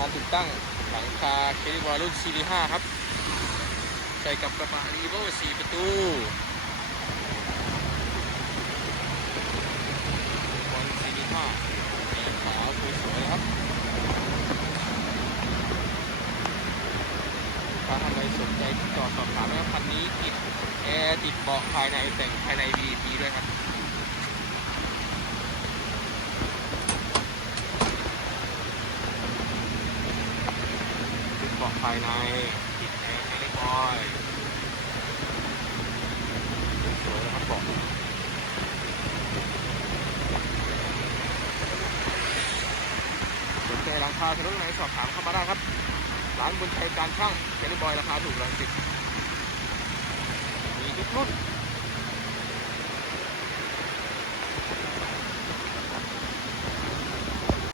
งานติดตั้งหลังคาเคลิบอยรุ่น CD5 ครับ ใส่กับกระบะรีโว4ประตูบอล CD5 สีขาวสวยๆครับถ้าท่านใดสนใจติดต่อสอบถามนะครับคันนี้ติดแอร์ติดเบาะภายในแต่งภายใน VIP ด้วยครับ ติดเบอกภายในติดแอร์ให้เล็กบร้อยสวยนะครับเบอกสนใจหลังคาทะลุไหนสอบถามเข้ามาได้ครับร้านบุญชัยการช่างเจลิบอยราคาถูกรังสิตมีทุกรุ่น